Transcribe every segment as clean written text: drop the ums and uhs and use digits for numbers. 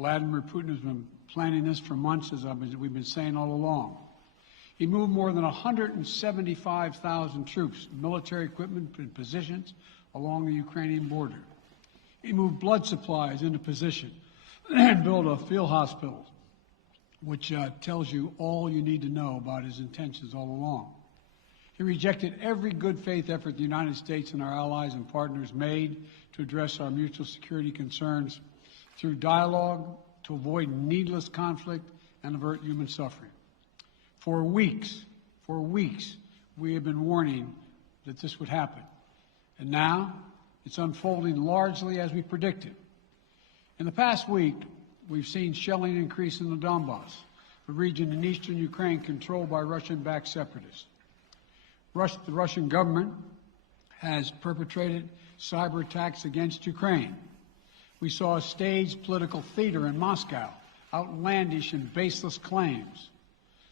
Vladimir Putin has been planning this for months, as we've been saying all along. He moved more than 175,000 troops, military equipment, and positions along the Ukrainian border. He moved blood supplies into position and built a field hospital, which tells you all you need to know about his intentions all along. He rejected every good faith effort the United States and our allies and partners made to address our mutual security concerns through dialogue to avoid needless conflict and avert human suffering. For weeks, we have been warning that this would happen. And now it's unfolding largely as we predicted. In the past week, we've seen shelling increase in the Donbass, a region in eastern Ukraine controlled by Russian-backed separatists. The Russian government has perpetrated cyber attacks against Ukraine. We saw a staged political theater in Moscow, outlandish and baseless claims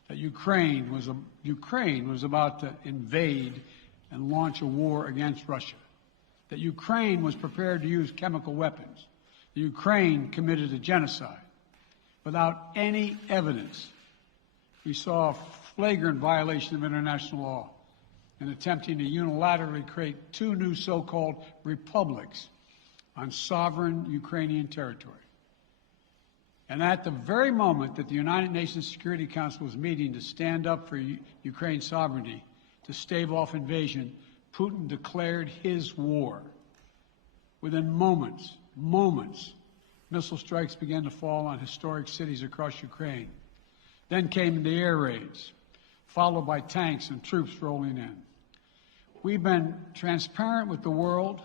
that Ukraine was about to invade and launch a war against Russia, that Ukraine was prepared to use chemical weapons, that Ukraine committed a genocide. Without any evidence, we saw a flagrant violation of international law in attempting to unilaterally create two new so-called republics on sovereign Ukrainian territory. And at the very moment that the United Nations Security Council was meeting to stand up for Ukraine's sovereignty, to stave off invasion, Putin declared his war. Within moments, missile strikes began to fall on historic cities across Ukraine. Then came the air raids, followed by tanks and troops rolling in. We've been transparent with the world.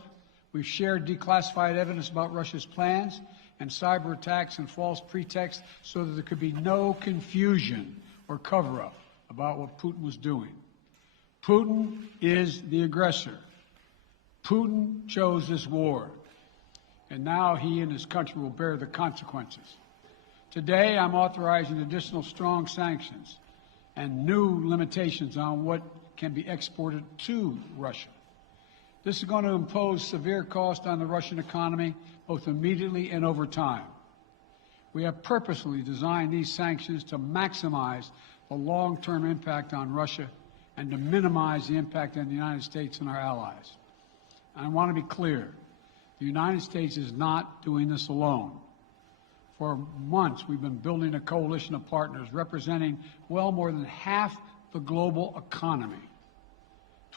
We've shared declassified evidence about Russia's plans and cyber attacks and false pretexts so that there could be no confusion or cover-up about what Putin was doing. Putin is the aggressor. Putin chose this war, and now he and his country will bear the consequences. Today, I'm authorizing additional strong sanctions and new limitations on what can be exported to Russia. This is going to impose severe cost on the Russian economy, both immediately and over time. We have purposely designed these sanctions to maximize the long-term impact on Russia and to minimize the impact on the United States and our allies. And I want to be clear, the United States is not doing this alone. For months, we've been building a coalition of partners representing well more than half the global economy.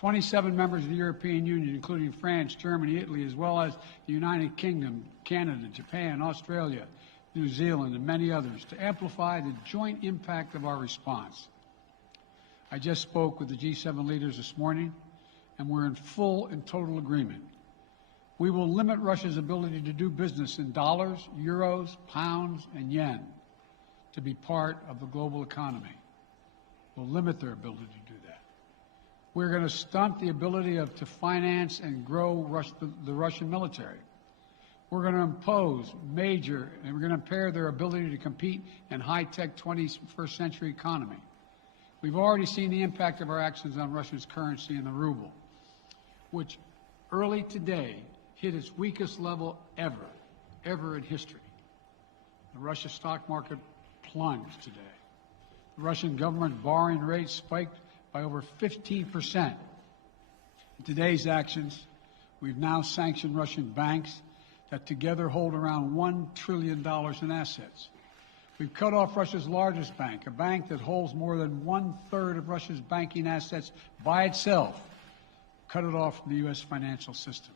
27 members of the European Union, including France, Germany, Italy, as well as the United Kingdom, Canada, Japan, Australia, New Zealand, and many others, to amplify the joint impact of our response. I just spoke with the G7 leaders this morning, and we're in full and total agreement. We will limit Russia's ability to do business in dollars, euros, pounds, and yen to be part of the global economy. We'll limit their ability to do that. We're going to stunt the ability to finance and grow the Russian military. We're going to impose and we're going to impair their ability to compete in high-tech 21st century economy. We've already seen the impact of our actions on Russia's currency and the ruble, which early today hit its weakest level ever in history. The Russia stock market plunged today. The Russian government borrowing rate spiked by over 15%. In today's actions, we've now sanctioned Russian banks that together hold around $1 trillion in assets. We've cut off Russia's largest bank, a bank that holds more than 1/3 of Russia's banking assets by itself, cut it off from the U.S. financial system.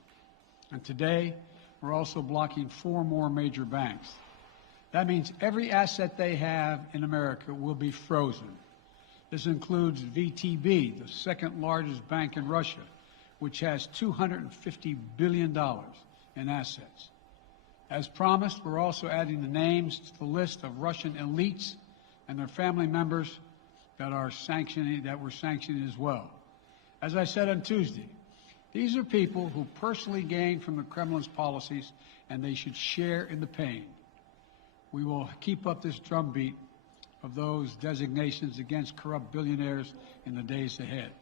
And today, we're also blocking 4 more major banks. That means every asset they have in America will be frozen. This includes VTB, the second largest bank in Russia, which has $250 billion in assets. As promised, we're also adding the names to the list of Russian elites and their family members that we're sanctioning as well. As I said on Tuesday, these are people who personally gain from the Kremlin's policies, and they should share in the pain. We will keep up this drumbeat of those designations against corrupt billionaires in the days ahead.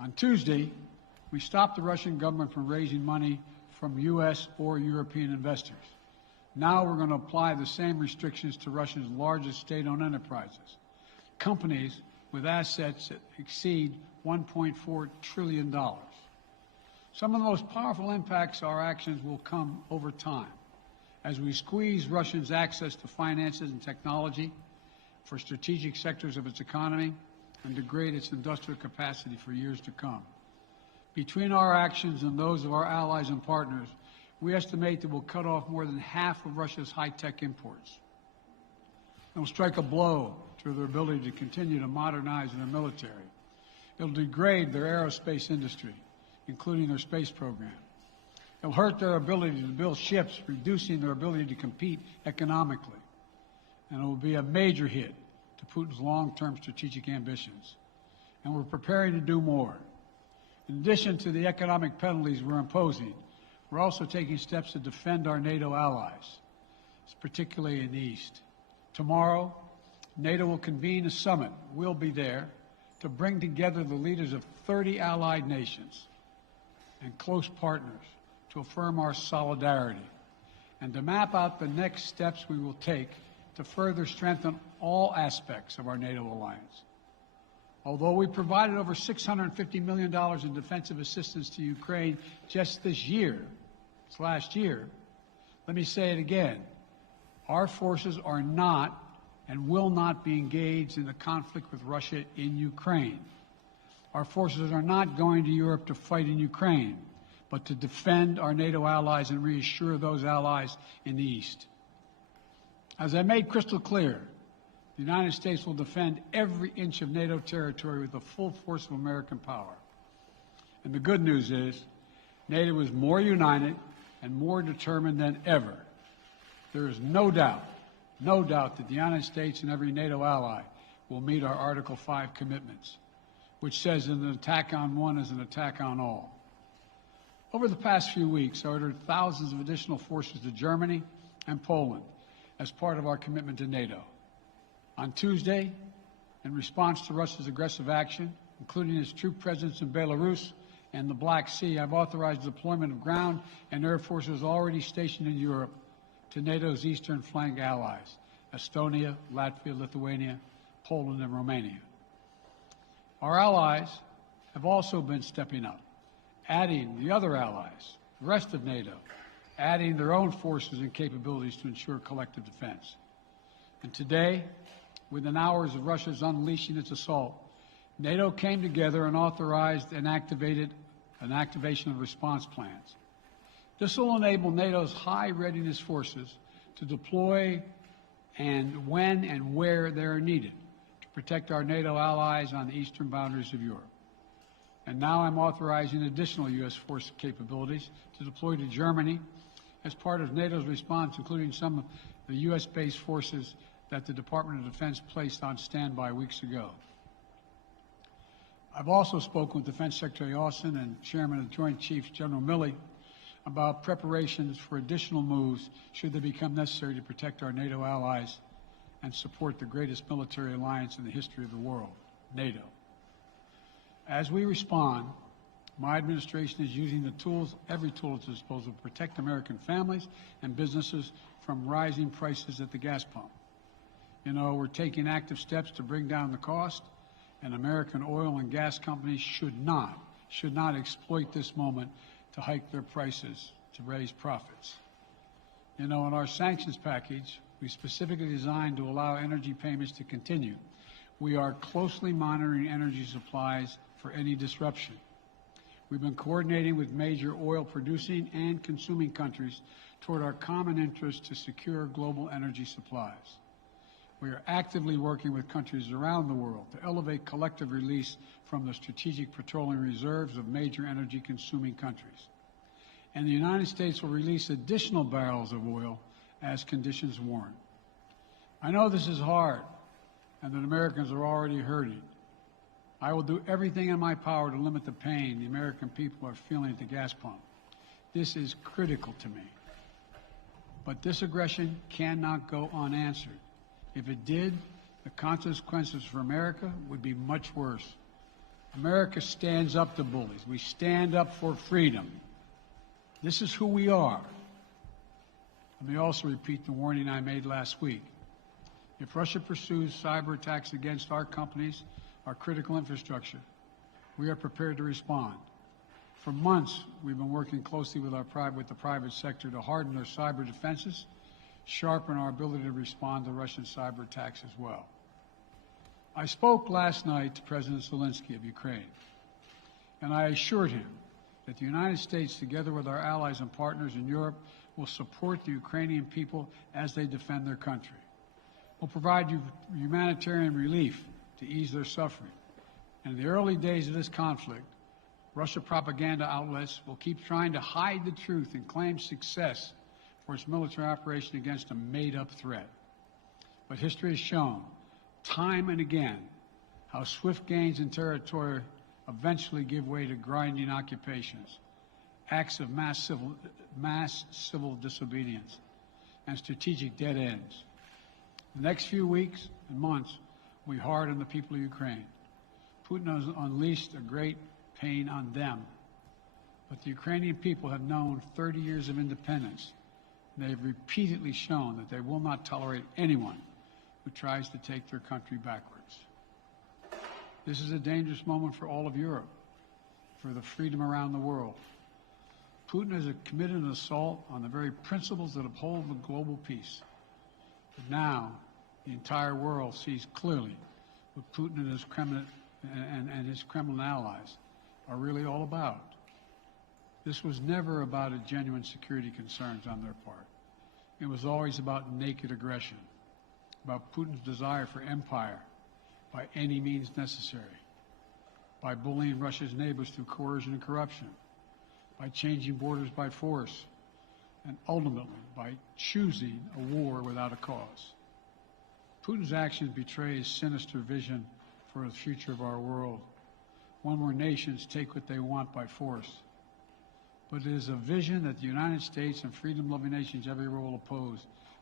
On Tuesday, we stopped the Russian government from raising money from U.S. or European investors. Now we're going to apply the same restrictions to Russia's largest state-owned enterprises, companies with assets that exceed $1.4 trillion. Some of the most powerful impacts of our actions will come over time as we squeeze Russia's access to finances and technology for strategic sectors of its economy and degrade its industrial capacity for years to come. Between our actions and those of our allies and partners, we estimate that we'll cut off more than half of Russia's high-tech imports. It will strike a blow to their ability to continue to modernize their military. It will degrade their aerospace industry, including their space program. It will hurt their ability to build ships, reducing their ability to compete economically. And it will be a major hit to Putin's long-term strategic ambitions. And we're preparing to do more. In addition to the economic penalties we're imposing, we're also taking steps to defend our NATO allies, particularly in the East. Tomorrow, NATO will convene a summit. We'll be there to bring together the leaders of 30 allied nations and close partners to affirm our solidarity and to map out the next steps we will take to further strengthen all aspects of our NATO alliance. Although we provided over $650 million in defensive assistance to Ukraine just this last year, let me say it again. Our forces are not and will not be engaged in the conflict with Russia in Ukraine. Our forces are not going to Europe to fight in Ukraine, but to defend our NATO allies and reassure those allies in the East. As I made crystal clear, the United States will defend every inch of NATO territory with the full force of American power. And the good news is, NATO is more united and more determined than ever. There is no doubt that the United States and every NATO ally will meet our Article 5 commitments, which says that an attack on one is an attack on all. Over the past few weeks, I ordered thousands of additional forces to Germany and Poland as part of our commitment to NATO. On Tuesday, in response to Russia's aggressive action, including its troop presence in Belarus and the Black Sea, I've authorized the deployment of ground and air forces already stationed in Europe to NATO's eastern flank allies, Estonia, Latvia, Lithuania, Poland, and Romania. Our allies have also been stepping up, adding the other allies, the rest of NATO, adding their own forces and capabilities to ensure collective defense. And today, within hours of Russia's unleashing its assault, NATO came together and authorized and activated an activation of response plans. This will enable NATO's high readiness forces to deploy and when and where they are needed to protect our NATO allies on the eastern boundaries of Europe. And now I'm authorizing additional U.S. force capabilities to deploy to Germany as part of NATO's response, including some of the U.S.-based forces that the Department of Defense placed on standby weeks ago. I've also spoken with Defense Secretary Austin and Chairman of the Joint Chiefs, General Milley, about preparations for additional moves should they become necessary to protect our NATO allies and support the greatest military alliance in the history of the world, NATO. As we respond, my administration is using the tools, every tool at its disposal to protect American families and businesses from rising prices at the gas pump. You know, we're taking active steps to bring down the cost, and American oil and gas companies should not exploit this moment to hike their prices to raise profits. You know, in our sanctions package, we specifically designed to allow energy payments to continue. We are closely monitoring energy supplies for any disruption. We've been coordinating with major oil producing and consuming countries toward our common interest to secure global energy supplies. We are actively working with countries around the world to elevate collective release from the strategic petroleum reserves of major energy consuming countries. And the United States will release additional barrels of oil as conditions warrant. I know this is hard and that Americans are already hurting. I will do everything in my power to limit the pain the American people are feeling at the gas pump. This is critical to me. But this aggression cannot go unanswered. If it did, the consequences for America would be much worse. America stands up to bullies. We stand up for freedom. This is who we are. Let me also repeat the warning I made last week. If Russia pursues cyber attacks against our companies, our critical infrastructure, we are prepared to respond. For months, we've been working closely with the private sector to harden their cyber defenses, sharpen our ability to respond to Russian cyber attacks as well. I spoke last night to President Zelensky of Ukraine, and I assured him that the United States, together with our allies and partners in Europe, will support the Ukrainian people as they defend their country. We'll provide humanitarian relief to ease their suffering. And in the early days of this conflict, Russia propaganda outlets will keep trying to hide the truth and claim success for its military operation against a made-up threat. But history has shown, time and again, how swift gains in territory eventually give way to grinding occupations, acts of mass civil disobedience, and strategic dead ends. The next few weeks and months will be hard on the people of Ukraine. Putin has unleashed a great pain on them. But the Ukrainian people have known 30 years of independence. And they have repeatedly shown that they will not tolerate anyone who tries to take their country backwards. This is a dangerous moment for all of Europe, for the freedom around the world. Putin has committed an assault on the very principles that uphold the global peace. But now, the entire world sees clearly what Putin and his Kremlin allies are really all about. This was never about a genuine security concerns on their part. It was always about naked aggression, about Putin's desire for empire by any means necessary, by bullying Russia's neighbors through coercion and corruption, by changing borders by force, and ultimately by choosing a war without a cause. Putin's actions betray his sinister vision for the future of our world, one where nations take what they want by force. But it is a vision that the United States and freedom-loving nations everywhere will oppose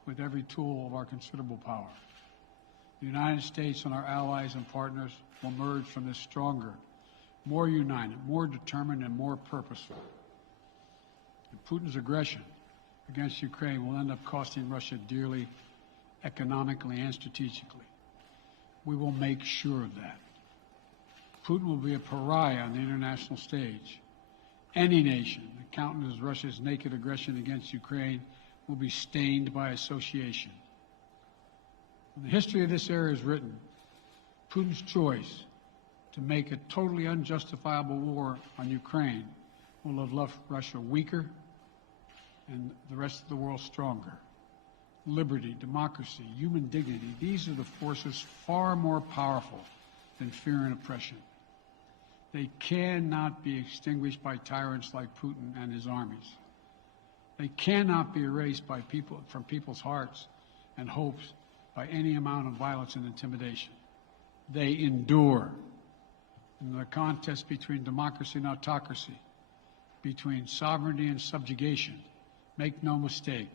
with every tool of our considerable power. The United States and our allies and partners will emerge from this stronger, more united, more determined, and more purposeful. And Putin's aggression against Ukraine will end up costing Russia dearly, economically and strategically. We will make sure of that. Putin will be a pariah on the international stage. Any nation that countenances Russia's naked aggression against Ukraine will be stained by association. When the history of this era is written, Putin's choice to make a totally unjustifiable war on Ukraine will have left Russia weaker and the rest of the world stronger. Liberty, democracy, human dignity, these are the forces far more powerful than fear and oppression. They cannot be extinguished by tyrants like Putin and his armies. They cannot be erased from people's hearts and hopes by any amount of violence and intimidation. They endure. In the contest between democracy and autocracy, between sovereignty and subjugation, make no mistake,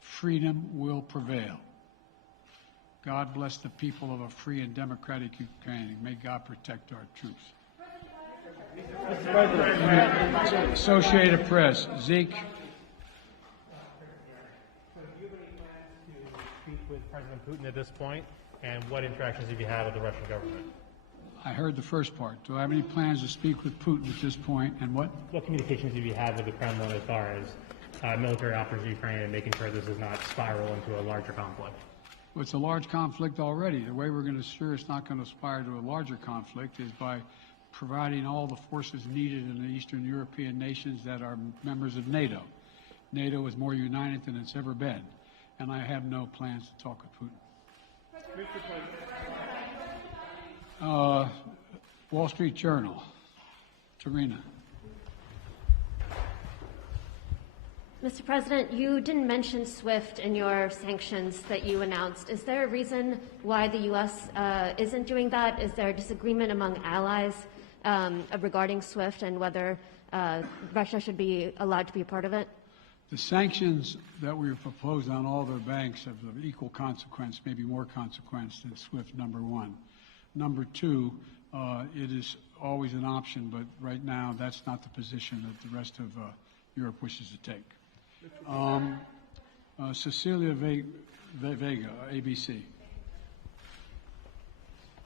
freedom will prevail. God bless the people of a free and democratic Ukraine. May God protect our troops. Associated Press, Zeke. Do you have any plans to speak with President Putin at this point? And what interactions have you had with the Russian government? I heard the first part. Do I have any plans to speak with Putin at this point, and what? What communications have you had with the Kremlin as far as military offers to Ukraine and making sure this does not spiral into a larger conflict? Well, it's a large conflict already. The way we're going to ensure it's not going to aspire to a larger conflict is by providing all the forces needed in the Eastern European nations that are members of NATO. NATO is more united than it's ever been, and I have no plans to talk with Putin. Wall Street Journal, Tarina. Mr. President, you didn't mention SWIFT in your sanctions that you announced. Is there a reason why the U.S. Isn't doing that? Is there a disagreement among allies regarding SWIFT and whether Russia should be allowed to be a part of it? The sanctions that we proposed on all their banks have of equal consequence, maybe more consequence than SWIFT, number one. Number two, it is always an option, but right now that's not the position that the rest of Europe wishes to take. Cecilia Vega, ABC.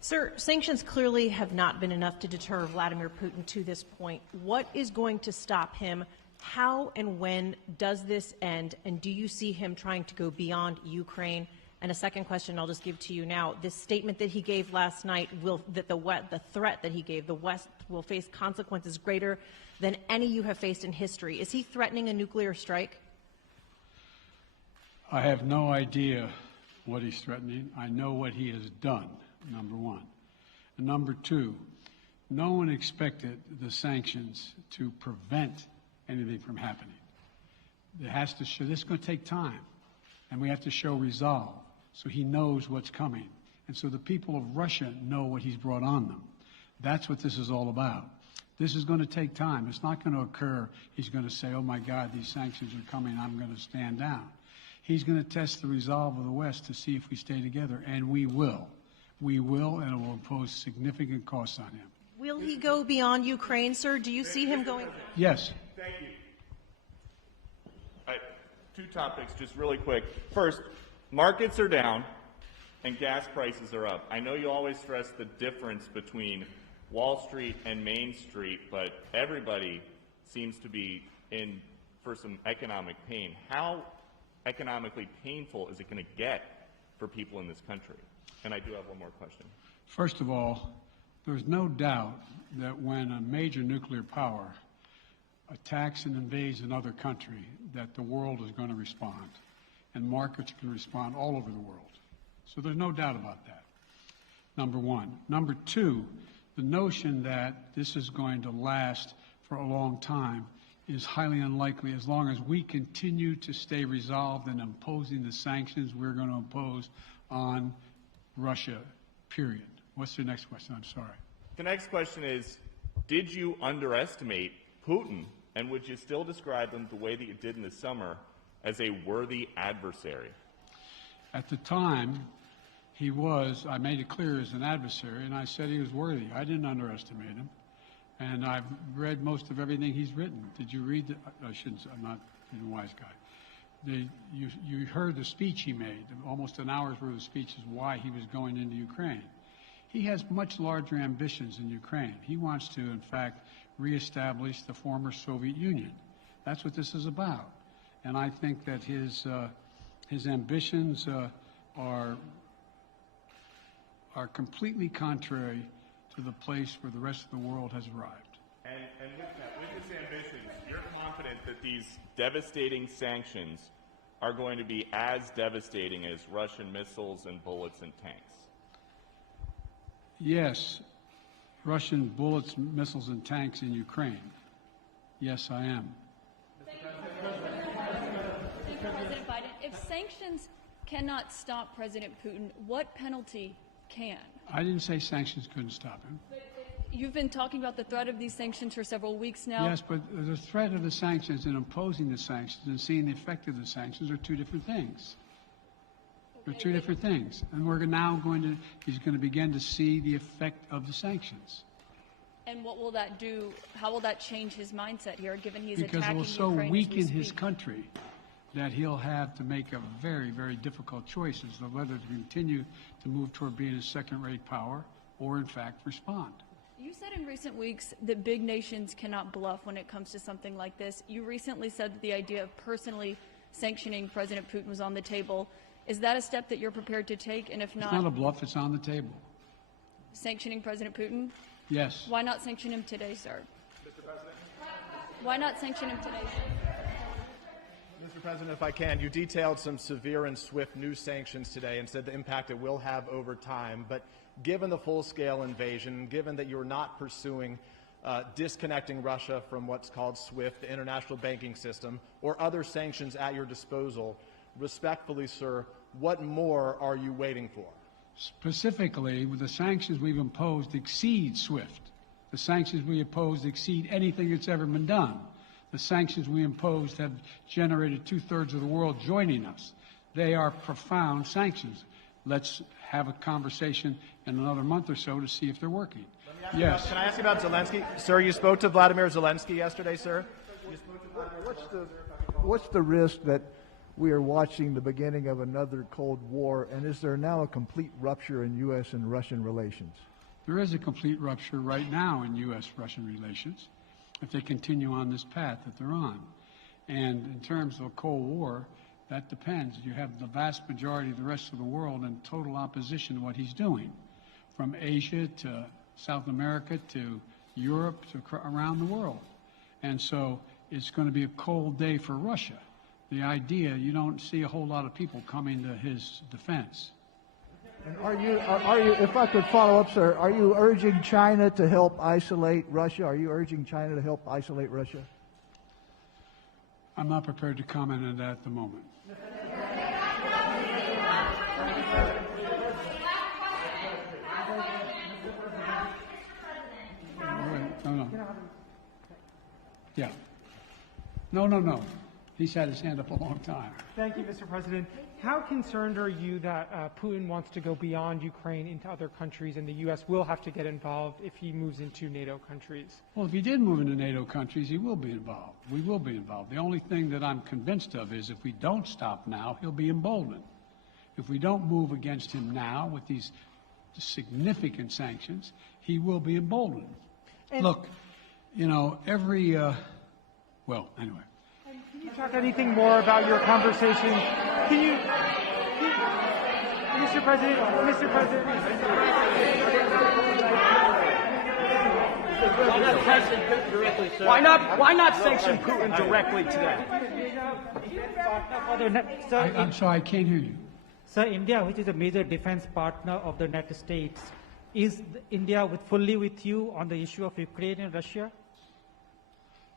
Sir, sanctions clearly have not been enough to deter Vladimir Putin to this point. What is going to stop him? How and when does this end? And do you see him trying to go beyond Ukraine? And a second question I'll just give to you now. This statement that he gave last night, the threat that he gave, the West will face consequences greater than any you have faced in history. Is he threatening a nuclear strike? I have no idea what he's threatening. I know what he has done, number one. And number two, no one expected the sanctions to prevent anything from happening. It has to show, this is going to take time, and we have to show resolve so he knows what's coming. And so the people of Russia know what he's brought on them. That's what this is all about. This is going to take time. It's not going to occur. He's going to say, oh my God, these sanctions are coming, I'm going to stand down. He's going to test the resolve of the West to see if we stay together, and we will. We will, and it will impose significant costs on him. Will he go beyond Ukraine, sir? Do you see him going? Yes. Thank you. Two topics, just really quick. First, markets are down and gas prices are up. I know you always stress the difference between Wall Street and Main Street, but everybody seems to be in for some economic pain. How economically painful is it going to get for people in this country? And I do have one more question. First of all, there's no doubt that when a major nuclear power attacks and invades another country, that the world is going to respond, and markets can respond all over the world. So there's no doubt about that, number one. Number two, the notion that this is going to last for a long time is highly unlikely as long as we continue to stay resolved in imposing the sanctions we're going to impose on Russia, period. What's the next question? I'm sorry. The next question is, did you underestimate Putin, and would you still describe him the way that you did in the summer as a worthy adversary? At the time, he was, I made it clear, as an adversary, and I said he was worthy. I didn't underestimate him. And I've read most of everything he's written. Did you read the, I shouldn't, I'm not a wise guy. You heard the speech he made, almost an hour's worth of speeches, why he was going into Ukraine. He has much larger ambitions in Ukraine. He wants to, in fact, reestablish the former Soviet Union. That's what this is about. And I think that his ambitions are completely contrary to the place where the rest of the world has arrived. And with his ambitions, you're confident that these devastating sanctions are going to be as devastating as Russian missiles and bullets and tanks? Yes, Russian bullets, missiles, and tanks in Ukraine. Yes, I am. President Biden, if sanctions cannot stop President Putin, what penalty can? I didn't say sanctions couldn't stop him. You've been talking about the threat of these sanctions for several weeks now. Yes, but the threat of the sanctions and imposing the sanctions and seeing the effect of the sanctions are two different things. They're two different things. And we're now he's going to begin to see the effect of the sanctions. And what will that do? How will that change his mindset here, given he's because attacking it will so Ukraine weaken his country that he'll have to make a very, very difficult choice as to whether to continue to move toward being a second-rate power or, in fact, respond. You said in recent weeks that big nations cannot bluff when it comes to something like this. You recently said that the idea of personally sanctioning President Putin was on the table. Is that a step that you're prepared to take? And if not, it's not a bluff, it's on the table. Sanctioning President Putin? Yes. Why not sanction him today, sir? Mr. President? Why not sanction him today, sir? Mr. President, if I can, you detailed some severe and swift new sanctions today and said the impact it will have over time. But given the full-scale invasion, given that you're not pursuing disconnecting Russia from what's called SWIFT, the international banking system, or other sanctions at your disposal, respectfully, sir, what more are you waiting for? Specifically, with the sanctions we've imposed exceed SWIFT. The sanctions we imposed exceed anything that's ever been done. The sanctions we imposed have generated 2/3 of the world joining us. They are profound sanctions. Let's have a conversation in another month or so to see if they're working. Yes. Can I ask you about Zelensky? Sir, you spoke to Vladimir Zelensky yesterday, sir? What's the risk that we are watching the beginning of another Cold War, and is there now a complete rupture in U.S. and Russian relations? There is a complete rupture right now in U.S.-Russian relations if they continue on this path that they're on. And in terms of a Cold War, that depends. You have the vast majority of the rest of the world in total opposition to what he's doing, from Asia to South America to Europe to around the world. And so it's going to be a cold day for Russia. The idea, you don't see a whole lot of people coming to his defense. And are you, if I could follow up, sir, are you urging China to help isolate Russia? Are you urging China to help isolate Russia? I'm not prepared to comment on that at the moment. No. Yeah. No. He's had his hand up a long time. Thank you, Mr. President. How concerned are you that Putin wants to go beyond Ukraine into other countries, and the U.S. will have to get involved if he moves into NATO countries? Well, if he did move into NATO countries, he will be involved. We will be involved. The only thing that I'm convinced of is if we don't stop now, he'll be emboldened. If we don't move against him now with these significant sanctions, he will be emboldened. Look, you know, well, anyway. Can you talk anything more about your conversation? Mr. President. Why not sanction Putin directly today? I'm sorry, I can't hear you. Sir, India, which is a major defense partner of the United States, is India fully with you on the issue of Ukraine and Russia?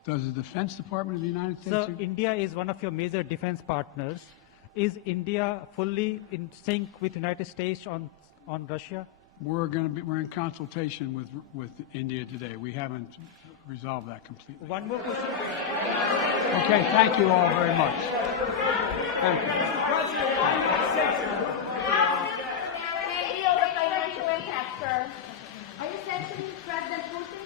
Does the Defense Department of the United States... Sir, India is one of your major defense partners. Is India fully in sync with the United States on Russia? We're in consultation with India today. We haven't resolved that completely. One more question. Okay, thank you all very much. Thank you. Are you sanctioning President Putin?